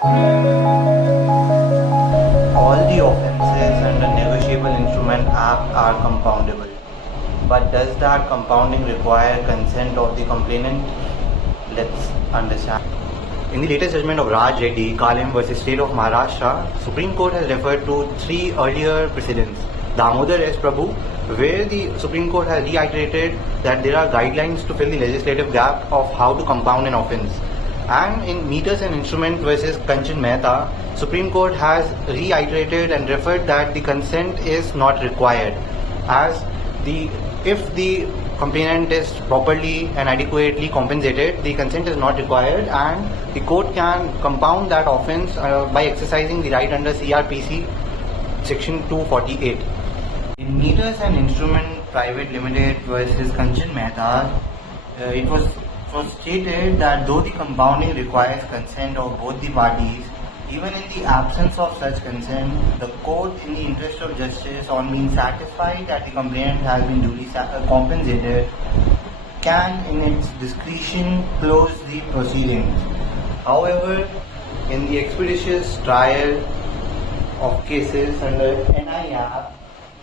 All the offences under Negotiable Instrument Act are compoundable. But does that compounding require consent of the complainant? Let's understand. In the latest judgment of Raj Reddy, Kalim versus State of Maharashtra, Supreme Court has referred to 3 earlier precedents. Damodar S. Prabhu, where the Supreme Court has reiterated that there are guidelines to fill the legislative gap of how to compound an offence. And in Meters and Instrument versus Kanchan Mehta, Supreme Court has reiterated and referred that the consent is not required, as if the complainant is properly and adequately compensated, the consent is not required, and the court can compound that offence by exercising the right under CRPC section 248. In Meters and Instrument Private Limited versus Kanchan Mehta, it was stated that though the compounding requires consent of both the parties, even in the absence of such consent, the court, in the interest of justice, on being satisfied that the complainant has been duly compensated, can, in its discretion, close the proceedings. However, in the expeditious trial of cases under NI Act,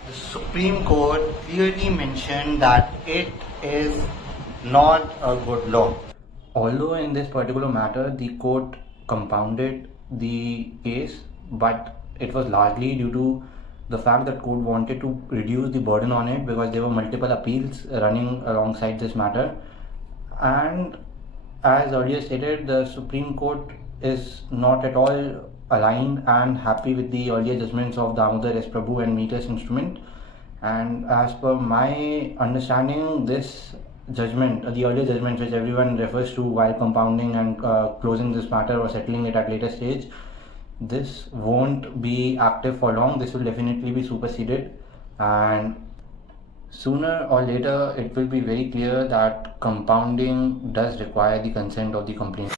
the Supreme Court clearly mentioned that it is not a good law. Although in this particular matter the court compounded the case, but it was largely due to the fact that court wanted to reduce the burden on it, because there were multiple appeals running alongside this matter. And as earlier stated, the Supreme Court is not at all aligned and happy with the earlier judgments of Damodar S. Prabhu and Meters Instrument. And as per my understanding, this judgment, the earlier judgment which everyone refers to while compounding and closing this matter or settling it at later stage, this won't be active for long. This will definitely be superseded, and sooner or later it will be very clear that compounding does require the consent of the complainant.